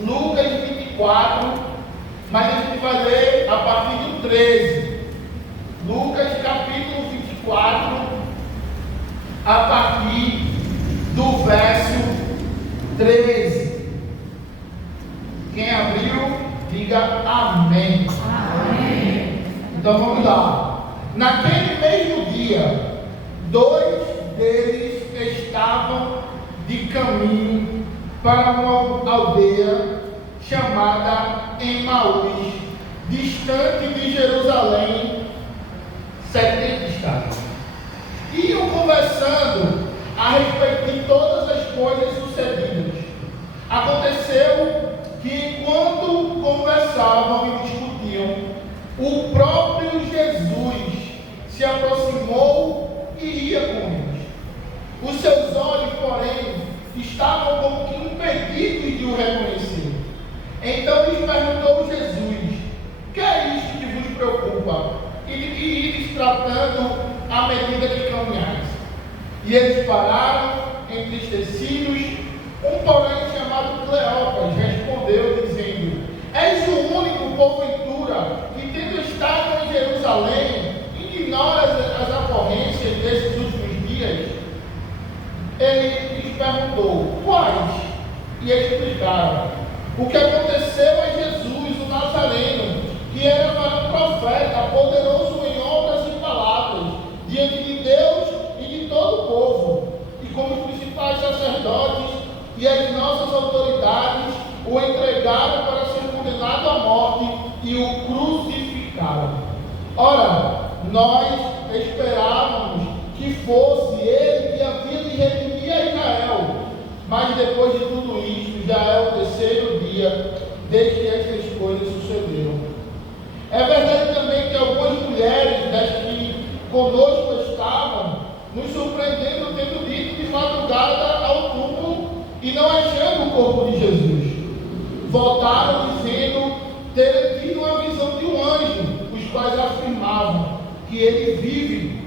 Lucas 24, mas a gente vai ler a partir do 13. Lucas capítulo 24, a partir do verso 13. Quem abriu, diga amém. Amém. Então vamos lá. Naquele mesmo dia, 2 deles estavam de caminho para uma aldeia chamada Emaús, distante de Jerusalém, 70 estados. Iam conversando a respeito de todas as coisas sucedidas. Aconteceu que, enquanto conversavam e discutiam, o próprio Jesus se aproximou e ia com eles. Os seus olhos, porém, estavam como que impedidos de o reconhecer. Então lhes perguntou Jesus: que é isto que vos preocupa? E de que ires tratando à medida que caminhais? E eles pararam, entristecidos. Um porém chamado Cleopas respondeu, dizendo: és o único, porventura, que tendo estado em Jerusalém, ignoras as ocorrências desses últimos dias? Ele lhes perguntou: quais? E explicaram: o que aconteceu a Jesus, o Nazareno, que era um profeta, poderoso em obras e palavras, diante de Deus e de todo o povo, e como os principais sacerdotes e as nossas autoridades o entregaram para ser condenado à morte e o crucificaram. Ora, nós esperávamos que fosse ele que havia de redimir a Israel, mas depois de tudo isto, já é o 3º dia desde que estas coisas sucederam. É verdade também que algumas mulheres das que conosco estavam, nos surpreendendo, tendo dito de madrugada ao túmulo e não achando o corpo de Jesus, voltaram dizendo terem tido uma visão de um anjo, os quais afirmavam que ele vive.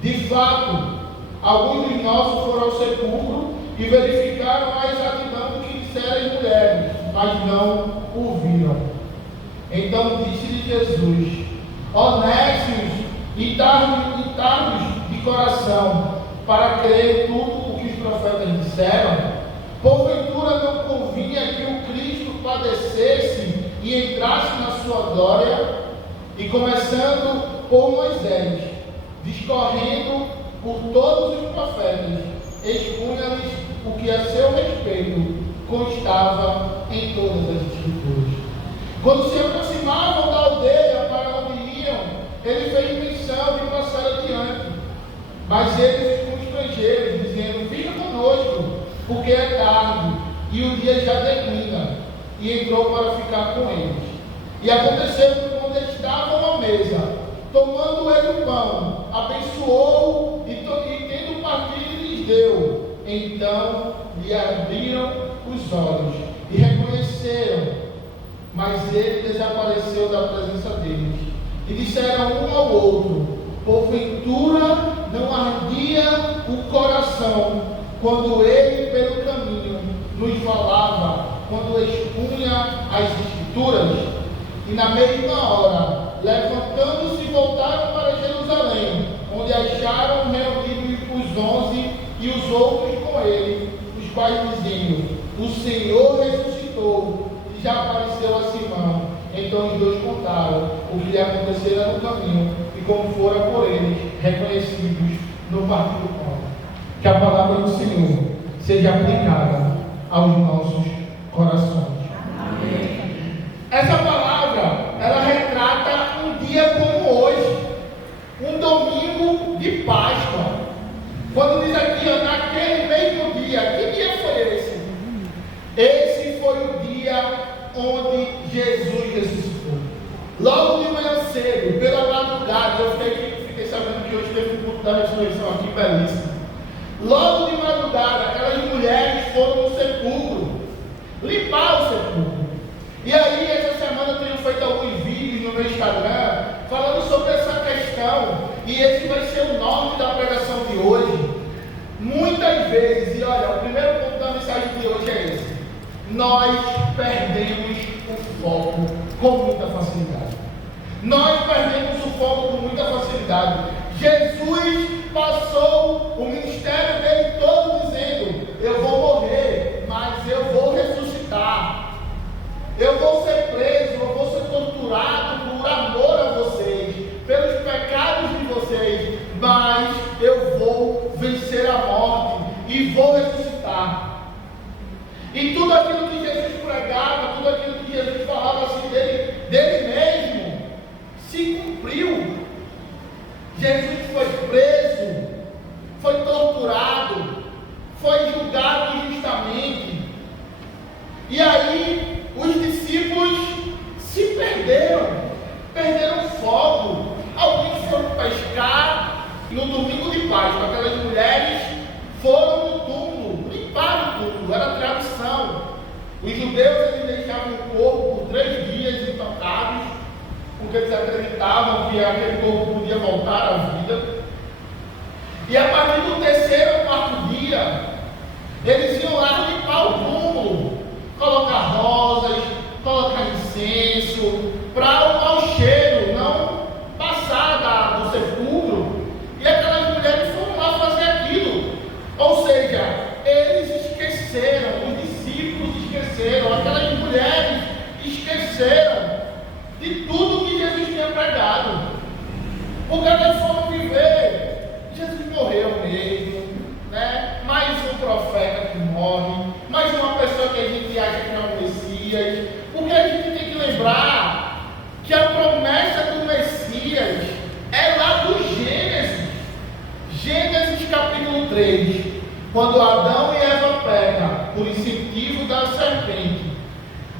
De fato, alguns dos nossos foram ao sepulcro e verificaram a exatidão do que disseram as mulheres, mas não o viram. Então disse-lhe Jesus: honestos e tardos de coração, para crer tudo o que os profetas disseram, porventura não convinha que o Cristo padecesse e entrasse na sua glória? E começando por Moisés, discorrendo por todos os profetas, expunha-lhes o que a seu respeito constava em todas as escrituras. Quando se aproximavam da aldeia para onde iam, ele fez menção de passar adiante. Mas eles os constrangeram, dizendo: fica conosco, porque é tarde e o dia já declina. E entrou para ficar com eles. E aconteceu que, quando estavam à mesa, tomando ele o pão, abençoou e tendo partido, lhes deu. Então lhe abriram os olhos e reconheceram, mas ele desapareceu da presença deles. E disseram um ao outro: porventura não ardia o coração quando ele pelo caminho nos falava, quando expunha as escrituras? E na mesma hora, levantando-se, voltaram para Jerusalém, onde acharam reunidos os 11 e os outros com ele, os quais diziam: o Senhor ressuscitou e já apareceu a Simão. Então os dois contaram o que lhe acontecera no caminho e como fora por eles reconhecidos no partir do pão. Que a palavra do Senhor seja aplicada aos nossos corações. Amém. Essa palavra, ela retrata um dia como hoje, um domingo de Páscoa. Quando diz aqui, naquele mesmo dia, que dia foi esse? Esse foi o dia onde Jesus ressuscitou. Logo de manhã cedo, pela madrugada, eu fiquei sabendo que hoje teve um culto da ressurreição aqui, belíssimo. Logo de madrugada, aquelas mulheres foram no sepulcro, limpar o sepulcro. E aí, essa semana eu tenho feito alguns vídeos no meu Instagram, falando sobre essa questão, e esse vai ser o nome da pregação de hoje. Muitas vezes, e olha, o primeiro ponto da mensagem de hoje é esse: nós perdemos o foco com muita facilidade. Nós perdemos o foco com muita facilidade. Jesus passou o ministério dele todo dizendo: eu vou morrer, mas eu vou ressuscitar. Eu vou ser preso, eu vou ser torturado por amor a vocês, pelos pecados de vocês, mas eu vou vencer a morte e vou ressuscitar. E tudo aquilo que Jesus pregava, tudo aquilo que Jesus falava assim dele mesmo, se cumpriu. Jesus foi preso, foi torturado, foi julgado injustamente. E aí os discípulos se perderam o foco. Alguns foram pescar no domingo de Páscoa. Aquelas mulheres foram no túmulo, limparam o túmulo, era tradição. Os judeus eles deixavam o corpo por 3 dias intocados, porque eles acreditavam que aquele corpo podia voltar à vida. E a partir do 3º ou 4º dia, eles iam lá limpar o túmulo, colocar rosas, colocar incenso, para o mau cheiro não passar do sepulcro. E aquelas mulheres foram lá fazer aquilo. Ou seja, eles esqueceram, os discípulos esqueceram, aquelas mulheres esqueceram de tudo que Jesus tinha pregado. Porque eles foram viver. Jesus morreu mesmo, né? Mais um profeta que morre, mais uma pessoa que a gente acha que não é o Messias. Porque a gente tem que lembrar que a promessa do Messias é lá do Gênesis. Gênesis capítulo 3, quando Adão e Eva pecam por incentivo da serpente,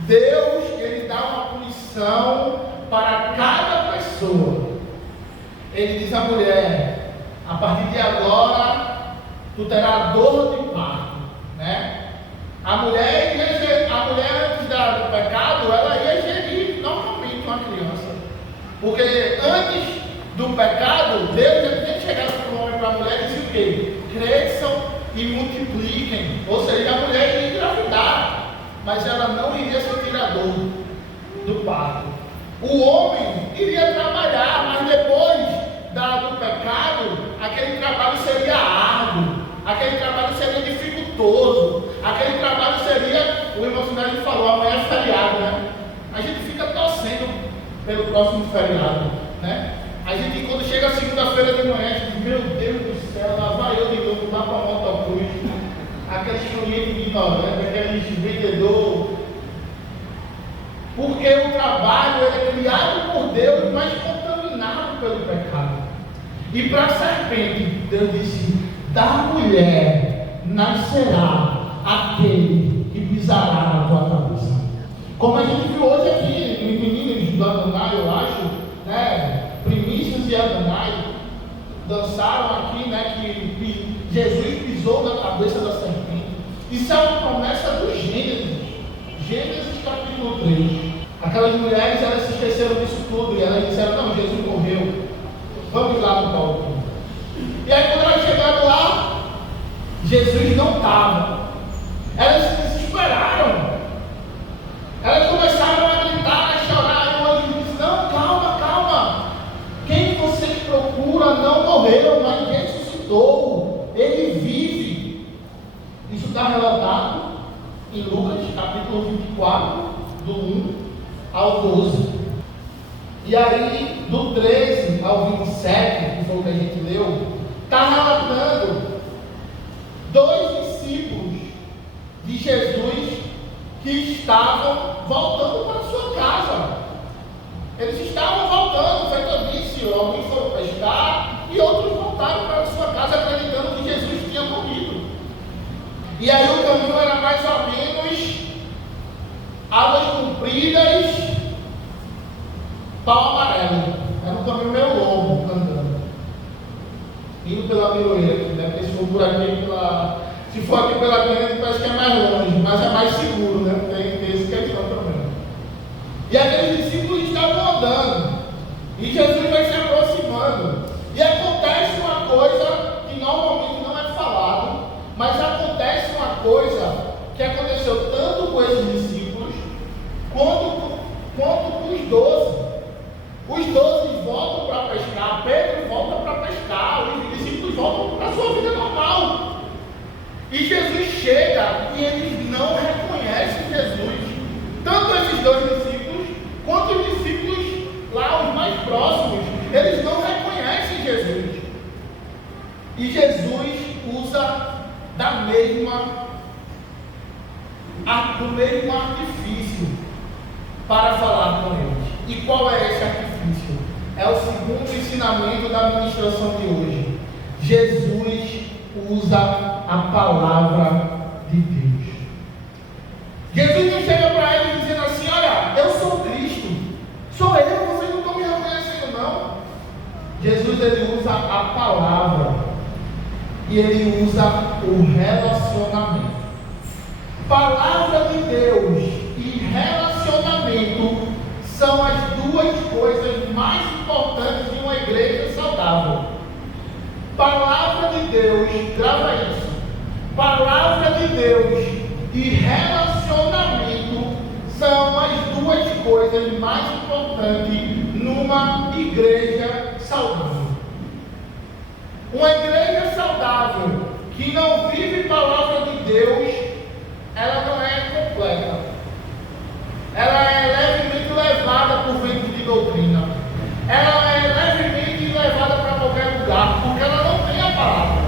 Deus ele dá uma punição para cada pessoa. Ele diz à mulher: a partir de agora tu terás dor de parto, né? A mulher antes do pecado, ela ia gerir normalmente uma criança, porque antes do pecado, Deus já tinha chegado para o homem e para a mulher e disse o quê? Cresçam e multipliquem. Ou seja, a mulher ia engravidar, mas ela não iria sentir a dor do parto. O homem iria trabalhar, mas depois do pecado, aquele trabalho seria árduo, aquele trabalho seria dificultoso, aquele trabalho seria, o irmão Sinai falou, amanhã é feriado, né? A gente fica torcendo pelo próximo feriado, né? A gente, quando chega a segunda-feira de manhã, a gente diz: meu Deus do céu, lá vai eu de novo lá para a Motocruz, aqueles clientes de ignorante, aqueles vendedores. Porque o trabalho ele é criado por Deus, mas contaminado pelo pecado. E para a serpente, Deus disse: da mulher nascerá aquele que pisará na tua cabeça. Como a gente viu hoje aqui, os meninos do Adonai, eu acho, né? Primícias e Adonai dançaram aqui, né? Que Jesus pisou na cabeça da serpente. Isso é uma promessa do Gênesis. Gênesis capítulo 3. Aquelas mulheres, elas se esqueceram disso tudo e elas disseram: não, Jesus morreu, vamos lá no palco. E aí quando elas chegaram lá, Jesus não estava. Elas se desesperaram. Elas começaram a gritar, a chorar. E o anjo disse: não, calma, calma. Quem vocês procuram não morreu, mas ressuscitou. Ele vive. Isso está relatado em Lucas capítulo 24, do 1 ao 12. E aí, do 13 ao 27, que foi o que a gente leu, está relatando 2 discípulos de Jesus que estavam voltando para sua casa. Eles estavam voltando, foi o que eu disse, alguns foram pescar e outros voltaram para sua casa acreditando que Jesus tinha morrido. E aí o caminho era mais ou menos águas compridas, pau amarelo. Era um caminho meio longo, andando. Indo pela Miroeira, né? Porque se for por aqui, se for aqui pela Miroeira, parece que é mais longe, mas é mais seguro, né? Tem esse questão também. E aqueles discípulos estavam andando, e Jesus vai se aproximando. E acontece uma coisa que normalmente não é falado, mas acontece uma coisa que aconteceu tanto com esses um artifício para falar com eles. E qual é esse artifício? É o segundo ensinamento da ministração de hoje. Jesus usa a palavra de Deus. Jesus não chega para eles dizendo assim: olha, eu sou Cristo, sou eu, vocês não estão me reconhecendo não. Jesus, ele usa a palavra e ele usa o relacionamento. Palavra de Deus e relacionamento são as duas coisas mais importantes de uma igreja saudável. Palavra de Deus, grava isso. Palavra de Deus e relacionamento são as duas coisas mais importantes numa igreja saudável. Uma igreja saudável que não vive palavra de Deus, ela não é completa. Ela é levemente levada por vento de doutrina. Ela é levemente levada para qualquer lugar, porque ela não tem a palavra.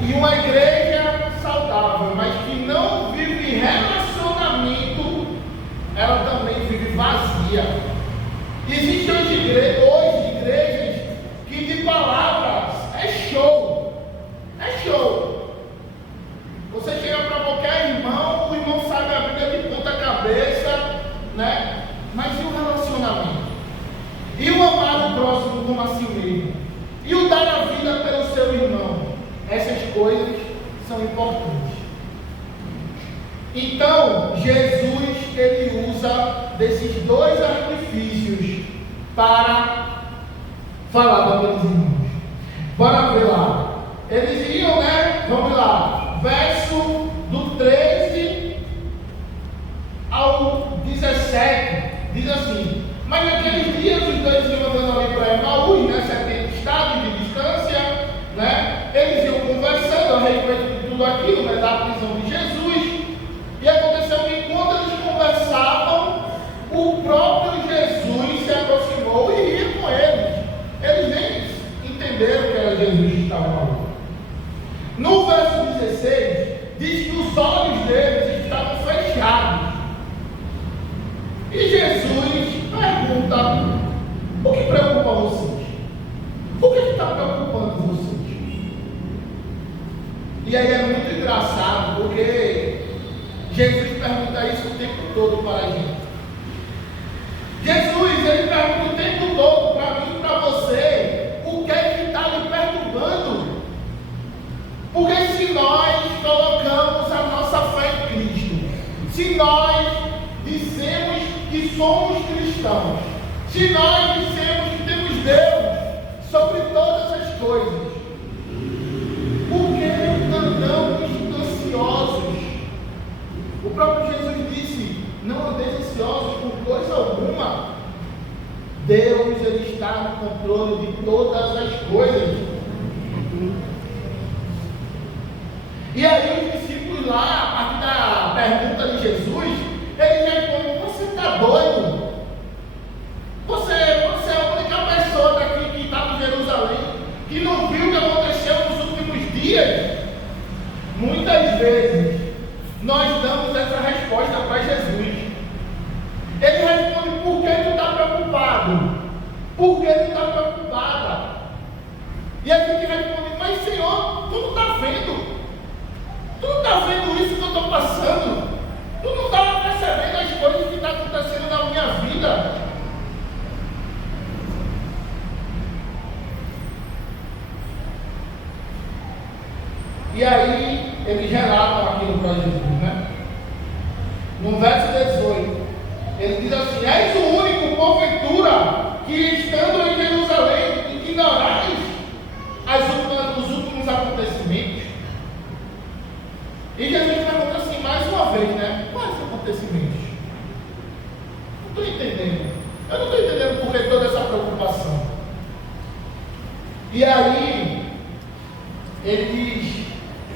E uma igreja saudável, mas que não vive relacionamento, ela também vive vazia. Existem hoje igrejas que de palavras é show. É show. Você chega para qualquer irmão, o irmão sabe a Bíblia de ponta cabeça, né? Mas e o relacionamento? E o amar o próximo como a si mesmo? E o dar a vida pelo seu irmão? Essas coisas são importantes. Então, Jesus, ele usa desses dois artifícios para falar para aqueles irmãos. Bora ver lá. Eles iam, né? Vamos lá. Verso do 13 ao 17. Diz assim: mas naqueles dias os dois iam andando ali para Emaús, né? 70 estados de distância, né? Eles iam conversando a respeito de tudo aquilo, né? Da prisão de Jesus. E aconteceu que enquanto eles conversavam, o próprio Jesus se aproximou e ia com eles. Eles nem entenderam que era Jesus que estava falando. No verso 16, diz que os olhos deles estavam fechados. E Jesus pergunta: o que preocupa vocês? O que está preocupando vocês? E aí é muito engraçado, porque Jesus pergunta isso o tempo todo para a gente. Jesus, ele pergunta o tempo todo para mim e para você: o que é que está lhe perturbando? Porque se nós colocamos a nossa fé em Cristo, se nós dizemos que somos cristãos, se nós dizemos que temos Deus sobre todas as coisas, por que andamos ansiosos? O próprio Jesus disse: não andeis ansiosos por coisa alguma. Deus, ele está no controle de todas as coisas. E aí os discípulos lá, a partir da pergunta de Jesus, eles respondem: você está doido? Você é a única pessoa daqui que está em Jerusalém que não viu o que aconteceu nos últimos dias. Muitas vezes nós damos essa resposta para Jesus. Ele responde: por que tu está preocupado? Por que tu está preocupada? E a gente responde: mas Senhor, tu não está vendo? Tu não está vendo isso que eu estou passando? Tu não está percebendo as coisas que estão acontecendo na minha vida? E aí eles relatam aquilo para Jesus, né? No verso 18, ele diz assim: és o único, porventura, que estando em Jerusalém ignorais os últimos acontecimentos. E Jesus pergunta assim mais uma vez, né? Quais acontecimentos? Não estou entendendo. Eu não estou entendendo por que toda essa preocupação. E aí ele diz: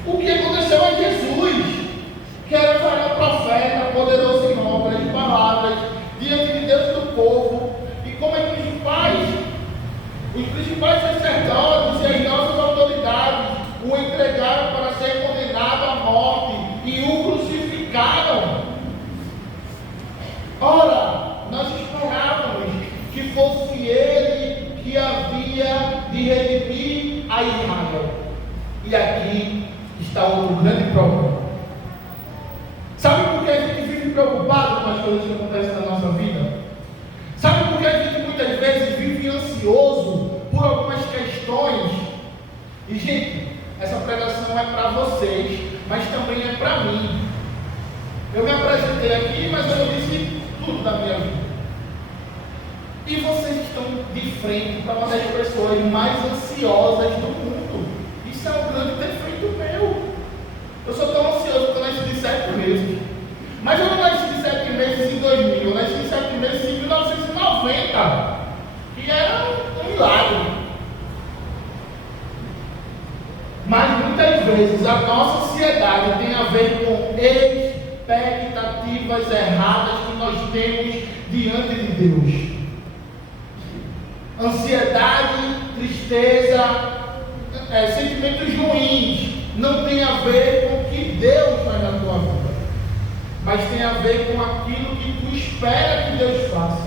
o que aconteceu a Jesus, que era varão profeta, poderoso em obras e palavras, diante de Deus e do povo, e como é que os principais sacerdotes e as nossas autoridades o entregaram para ser condenado à morte e o crucificaram. Ora, nós esperávamos que fosse Ele que havia de redimir a Israel. E aqui está outro grande problema. Sabe por que a gente vive preocupado com as coisas que acontecem na nossa vida? Sabe por que a gente muitas vezes vive ansioso por algumas questões? E gente, essa pregação é para vocês, mas também é para mim. Eu me apresentei aqui, mas eu disse tudo da minha vida. E vocês estão de frente para uma das pessoas mais ansiosas do mundo. Isso é um grande defeito meu. Eu sou tão ansioso porque eu nasci de 7 meses. Mas eu não nasci de 7 meses em 2000, eu nasci de 7 meses em 1990. Que era um milagre. Mas muitas vezes a nossa ansiedade tem a ver com expectativas erradas que nós temos diante de Deus. Ansiedade, tristeza, sentimentos ruins não tem a ver com o que Deus faz na tua vida, mas tem a ver com aquilo que tu espera que Deus faça.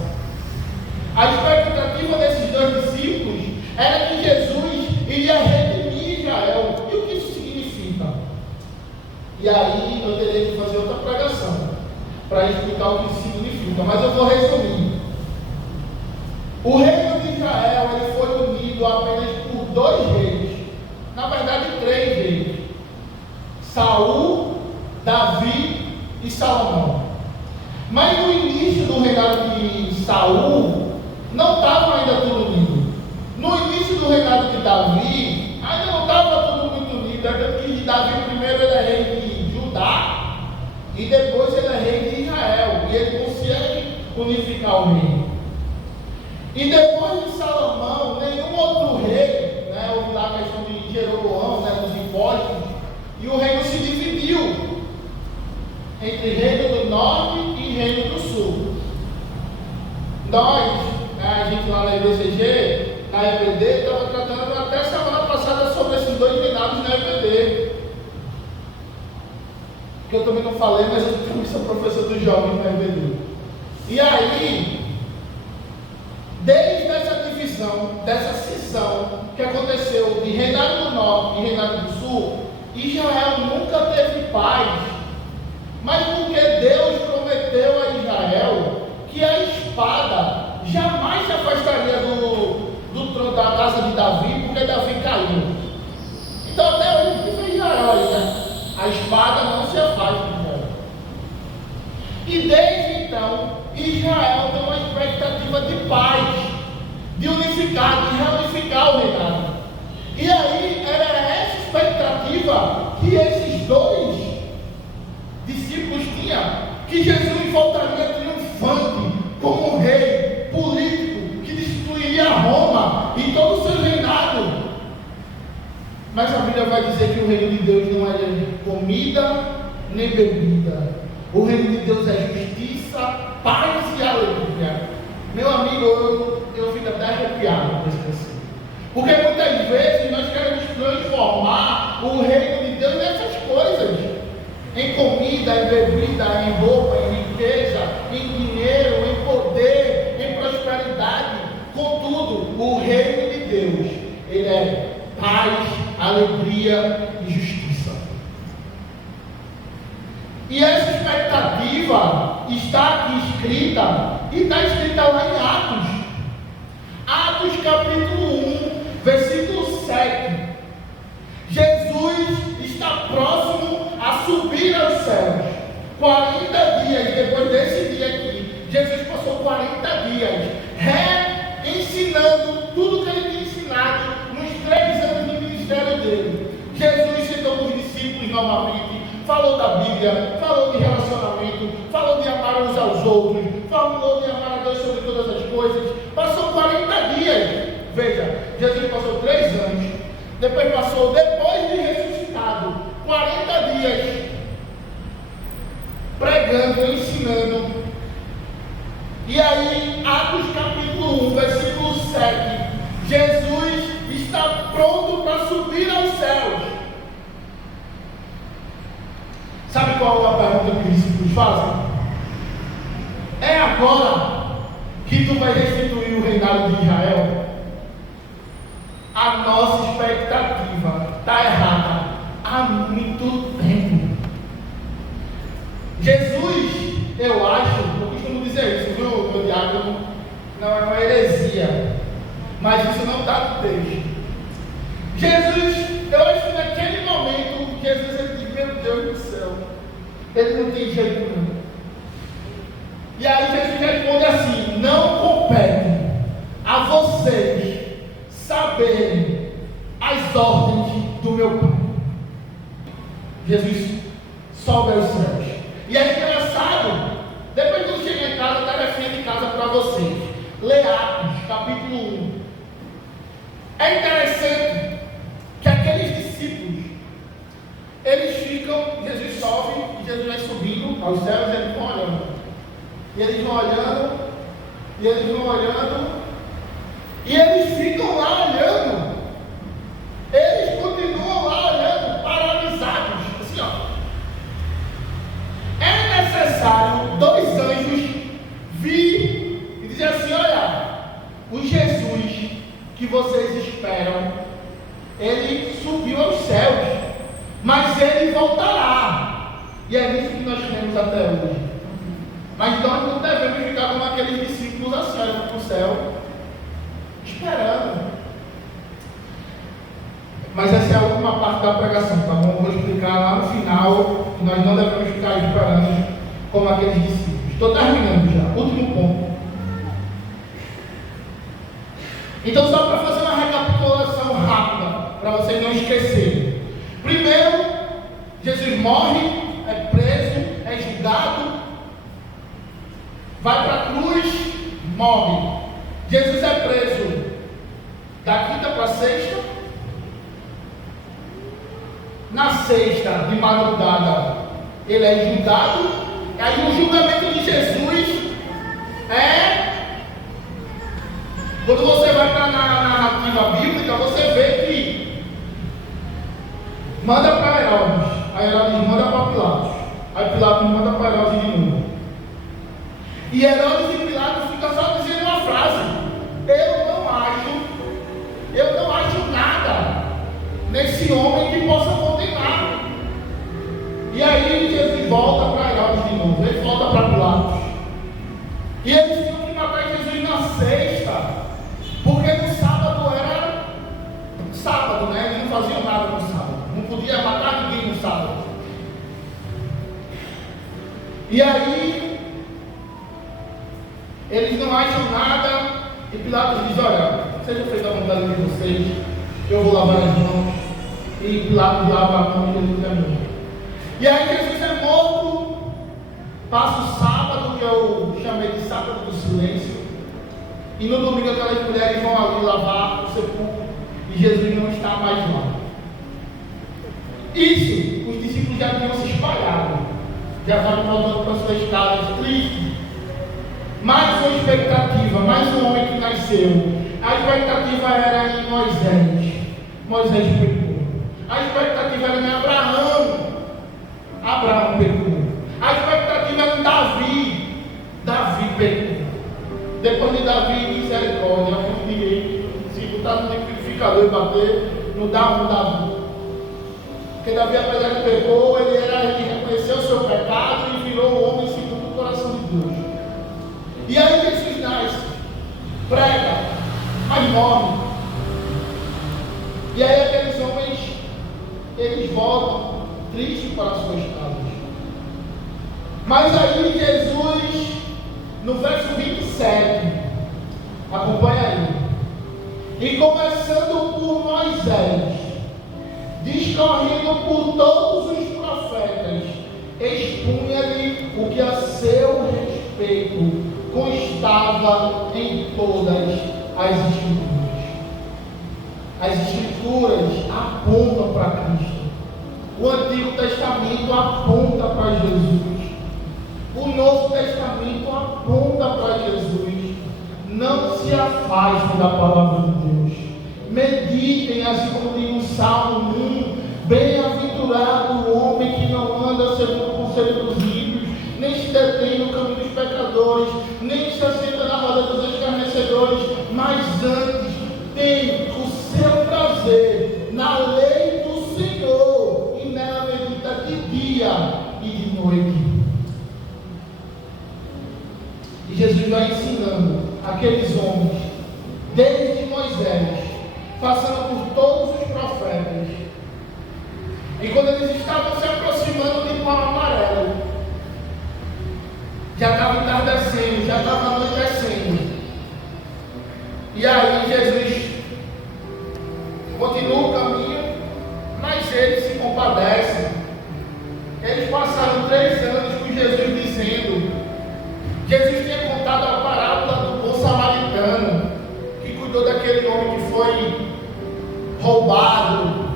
A expectativa desses 2 discípulos era que Jesus iria redimir Israel. E o que isso significa? E aí eu terei que fazer outra pregação para explicar o que isso significa, mas eu vou resumir. O reino de Israel ele foi unido apenas por 2 reis, na verdade 3 reis: Saul, Davi e Salomão. Mas no início do reinado de Saul não estava ainda tudo unido. No início do reinado de Davi ainda não estava tudo muito unido. Até que Davi primeiro ele é rei de Judá e depois ele é rei de Israel, e ele consegue unificar o reino. E depois de Salomão, nenhum outro rei, houve lá a questão de Jeroboão, dos impostos, e o reino se dividiu entre reino do norte e reino do sul. Nós, a gente lá na IBCG, na EBD, estava tratando até semana passada sobre esses 2 reinados na EBD. Que eu também não falei, mas eu também sou professor dos jovens na EBD. E aí, desde essa divisão, dessa cisão que aconteceu de reinado do norte e reinado do sul, Israel nunca teve paz. Mas porque Deus prometeu a Israel que a espada jamais se afastaria do trono da casa de Davi, porque Davi caiu. Então até hoje fica Israel aí, A espada não se afasta de Israel. E desde então, Israel tem uma expectativa de paz, de unificar, de reunificar o reinado. E aí era essa expectativa que esses 2 discípulos tinham, que Jesus voltaria triunfante como um rei político que destruiria Roma e todo o seu reinado. Mas a Bíblia vai dizer que o reino de Deus não é comida nem bebida. O reino de Deus é justiça, paz e alegria. Meu amigo, eu fico até arrepiado com esse versículo. Porque muitas vezes nós queremos transformar o reino de Deus nessas coisas. Em comida, em bebida, em roupa, em riqueza, em dinheiro, em poder, em prosperidade. Contudo, o reino de Deus, ele é paz, alegria e justiça. E essa expectativa está aqui escrita, e está escrita lá em Atos. Atos capítulo 1, versículo 7. Jesus está próximo a subir aos céus. 40 dias depois desse dia aqui, Jesus passou 40 dias ensinando tudo que ele tinha ensinado nos 3 anos do ministério dele. Jesus sentou com os discípulos novamente, falou da Bíblia, falou de relacionamento, falou de amar uns aos outros, falou de amar a Deus sobre todas as coisas. Passou 40 dias. Veja, Jesus passou 3 anos, depois passou, depois de ressuscitado, 40 dias pregando, ensinando. E aí, Atos capítulo 1, versículo 7, Jesus está pronto para subir aos céus. Sabe qual é a pergunta que os discípulos fazem? É agora que tu vai restituir o reinado de Israel? A nossa expectativa está errada há muito tempo. Jesus, eu costumo dizer isso, viu, meu diácono? Não é uma heresia, mas isso não está no texto. Jesus, eu acho que naquele momento, Jesus ele diz, meu Deus do céu, ele não tem jeito nenhum. E aí Jesus responde assim, não compete a vocês saberem as ordens do meu Pai. Jesus sobe aos céus. E é engraçado, depois que eu chegar em casa, tarefinha de casa para vocês. Lê Atos, capítulo 1. É interessante que aqueles discípulos, eles ficam, Jesus sobe, e Jesus vai subindo aos céus, e eles vão olhando. E eles vão olhando, e eles vão olhando, e eles ficam lá olhando. Eles continuam lá olhando, paralisados, assim ó. É necessário 2 anjos vir e dizer assim, olha, o Jesus que vocês esperam, ele subiu aos céus, mas ele voltará. E é isso que nós temos até hoje. Mas nós não devemos ficar como aqueles discípulos assim, olhando para o céu, esperando. Mas essa é a última parte da pregação, tá bom? Eu vou explicar lá no final que nós não devemos ficar esperando como aqueles discípulos. Estou terminando já, último ponto. Então, só para fazer uma recapitulação rápida, para vocês não esquecerem. Primeiro, Jesus morre, é preso, é julgado, vai para a cruz, morre. Jesus é preso da quinta para a sexta. Na sexta, de madrugada, ele é julgado. E aí o julgamento de Jesus é... Quando você vai para a narrativa bíblica, você vê que manda para Herodes, aí Herodes manda para Pilatos, aí Pilatos manda para Herodes de novo. E Herodes e Pilatos ficam só dizendo uma frase: eu não acho nada nesse homem que possa condenar. E aí Jesus volta para Herodes de novo, ele volta para Pilatos. E eles tinham que matar Jesus na sexta, porque no sábado era sábado, né? Eles não faziam nada no sábado, não podia matar ninguém no sábado. E aí eles não acham nada, e Pilatos diz: olha, seja feita a vontade de vocês, eu vou lavar as mãos. E Pilatos lava a mão e Jesus é morto. E aí Jesus é morto, passa o sábado, que eu chamei de sábado do silêncio, e no domingo aquelas mulheres vão ali lavar o sepulcro, e Jesus não está mais lá. Isso, os discípulos já tinham se espalhado, já estavam voltando para suas casas tristes. Mais uma expectativa, mais um homem que nasceu. A expectativa era em Moisés. Moisés pecou. A expectativa era em Abraão. Abraão pecou. A expectativa era em Davi. Davi pecou. Depois de Davi, misericórdia. Eu diria, se botar no liquidificador e bater, não dá um Davi. Porque Davi, apesar de pecou, ele reconheceu o seu pecado e virou o homem segundo o coração de Deus. E aí Jesus nasce, prega, mas morre. E aí aqueles homens, eles voltam tristes para suas casas. Mas aí Jesus, no verso 27, acompanha aí. E começando por Moisés, discorrendo por todos os profetas, expunha-lhe o que a seu respeito constava em todas as Escrituras. As Escrituras apontam para Cristo. O Antigo Testamento aponta para Jesus. O Novo Testamento aponta para Jesus. Não se afastem da palavra de Deus. Meditem, assim como diz no Salmo 1: bem-aventurado o homem que não anda segundo o conselho dos ímpios, nem se detém no caminho dos pecadores, zombadores, nem se assenta na roda dos escarnecedores, mas antes tem o seu prazer na lei do Senhor, e nela medita de dia e de noite. E Jesus vai ensinando aqueles homens, desde Moisés, passando por todos os profetas. E quando eles estavam se aproximando de Pão Amarelo, já estava entardecendo, já estava anoitecendo. E aí Jesus continua o caminho, mas eles se compadecem. Eles passaram 3 anos com Jesus dizendo. Jesus tinha contado a parábola do bom samaritano, que cuidou daquele homem que foi roubado,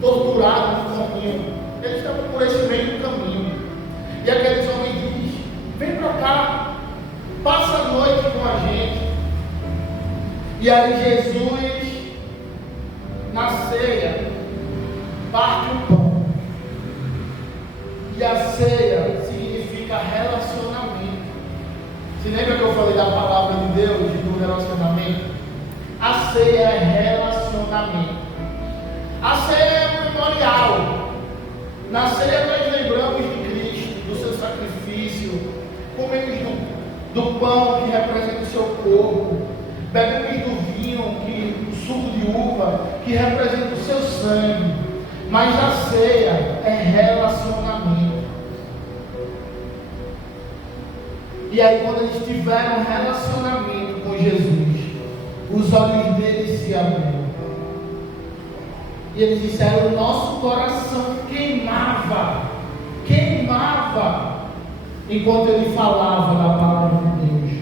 torturado no caminho. Eles estavam por esse meio do caminho. E aqueles homens dizem: vem para cá, passa a noite com a gente. E aí Jesus, na ceia, parte o pão. E a ceia significa relacionamento. Se lembra que eu falei da palavra de Deus, do relacionamento? A ceia é relacionamento. A ceia é um memorial. Na ceia nós lembramos de Cristo, do seu sacrifício, comemos do pão que representa o seu corpo, bebemos do vinho, o suco de uva, que representa o seu sangue. Mas a ceia é relacionamento. E aí, quando eles tiveram relacionamento com Jesus, os olhos deles se abriram. E eles disseram: o nosso coração queimava, enquanto ele falava da palavra de Deus.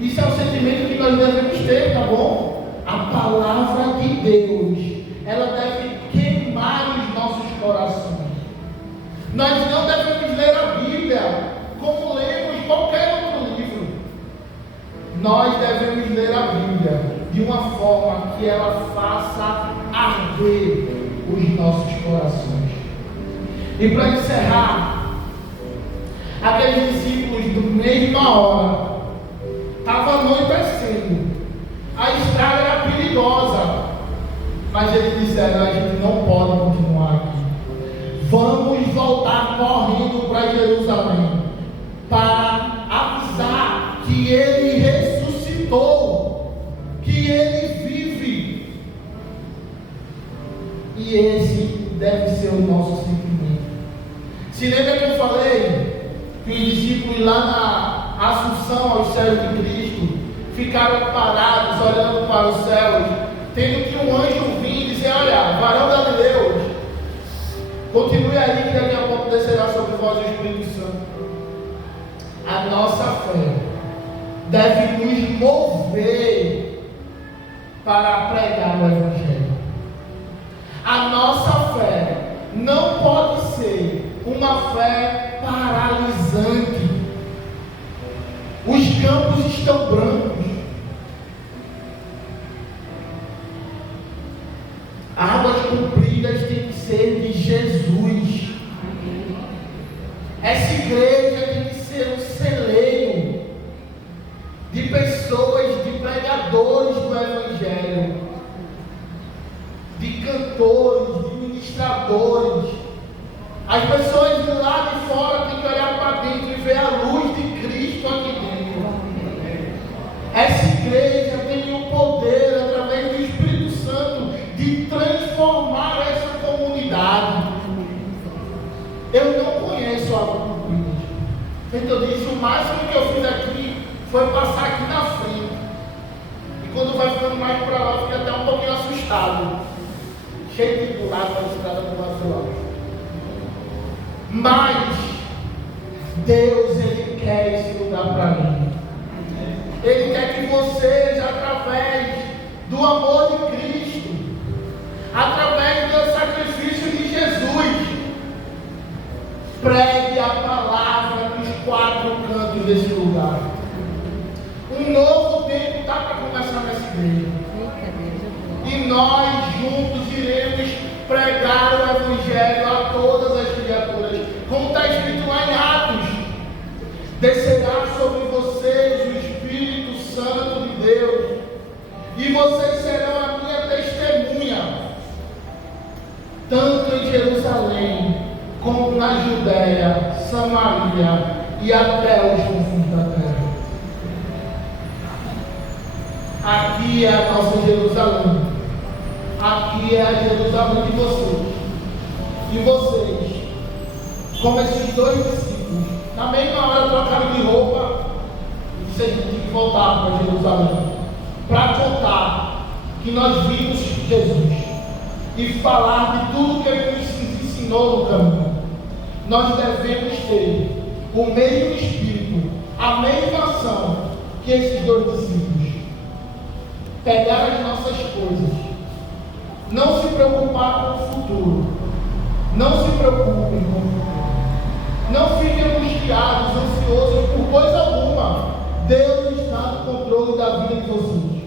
Isso é o sentimento que nós devemos ter, tá bom? A palavra de Deus, ela deve queimar os nossos corações. Nós não devemos ler a Bíblia como lemos qualquer outro livro. Nós devemos ler a Bíblia de uma forma que ela faça arder os nossos corações. E para encerrar, aqueles discípulos, do mesma hora, estava anoitecendo, a estrada era perigosa, mas eles disseram: a gente não pode continuar aqui, vamos voltar correndo para Jerusalém, para avisar que ele ressuscitou, que ele vive. E esse deve ser o nosso sentimento. Se lembra que eu falei que os discípulos lá na Assunção aos céus de Cristo ficaram parados olhando para os céus, tendo que um anjo vir e dizer: olha, varão Galileus, continue aí que daqui a pouco descerá sobre vós o Espírito Santo. A nossa fé deve nos mover para pregar o Evangelho. A nossa fé não pode ser uma fé paralisante. Os campos estão brancos. Águas compridas têm que ser de Jesus. Essa igreja tem que ser um celeiro de pessoas, de pregadores do Evangelho, de cantores, de ministradores. As pessoas de lá de fora têm que olhar para dentro e ver a luz de Cristo aqui dentro. Essa igreja tem o poder, através do Espírito Santo, de transformar essa comunidade. Eu não conheço a comunidade. Então eu disse: o máximo que eu fiz aqui foi passar aqui na frente. E quando vai ficando mais para lá, eu fiquei até um pouquinho assustado. Cheio de buraco na estrada do Barcelona. Mas Deus, Ele quer esse lugar para mim. Ele quer que vocês, através do amor de Cristo, através do sacrifício de Jesus, pregue a palavra nos 4 cantos desse lugar. Um novo tempo está para começar nessa igreja. E nós juntos iremos pregar o Evangelho a todas as criaturas. Como está escrito lá em Atos: descerá sobre você Samaria e até os confins da terra. Aqui é a nossa Jerusalém. Aqui é a Jerusalém de vocês. E vocês, como esses dois discípulos, na mesma hora trocaram de roupa, vocês têm que voltar para Jerusalém para contar que nós vimos Jesus e falar de tudo que Ele nos ensinou no caminho. Nós devemos ter o mesmo espírito, a mesma ação que esses dois discípulos. Pegar as nossas coisas, não se preocupar com o futuro, não se preocupem com o futuro, não fiquem angustiados, ansiosos por coisa alguma. Deus está no controle da vida de vocês.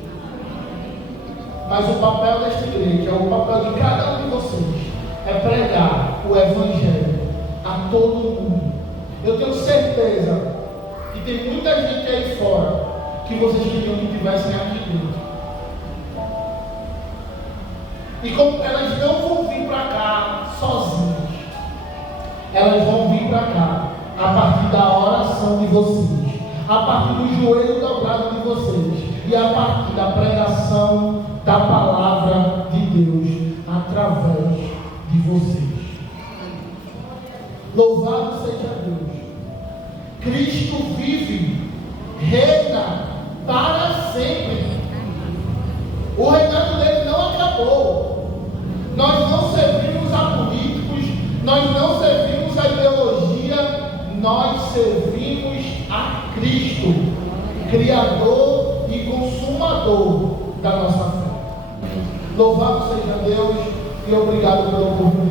Mas o papel desta igreja, o papel de cada um de vocês, é pregar o Evangelho a todo mundo. Eu tenho certeza que tem muita gente aí fora que vocês queriam que tivessem aqui dentro. E como elas não vão vir para cá sozinhas, elas vão vir para cá a partir da oração de vocês, a partir do joelho dobrado de vocês e a partir da pregação da palavra de Deus através de vocês. Louvado seja Deus. Cristo vive, reina para sempre. O reinado dele não acabou. Nós não servimos a políticos, nós não servimos a ideologia, nós servimos a Cristo, Criador e Consumador da nossa fé. Louvado seja Deus e obrigado pela oportunidade.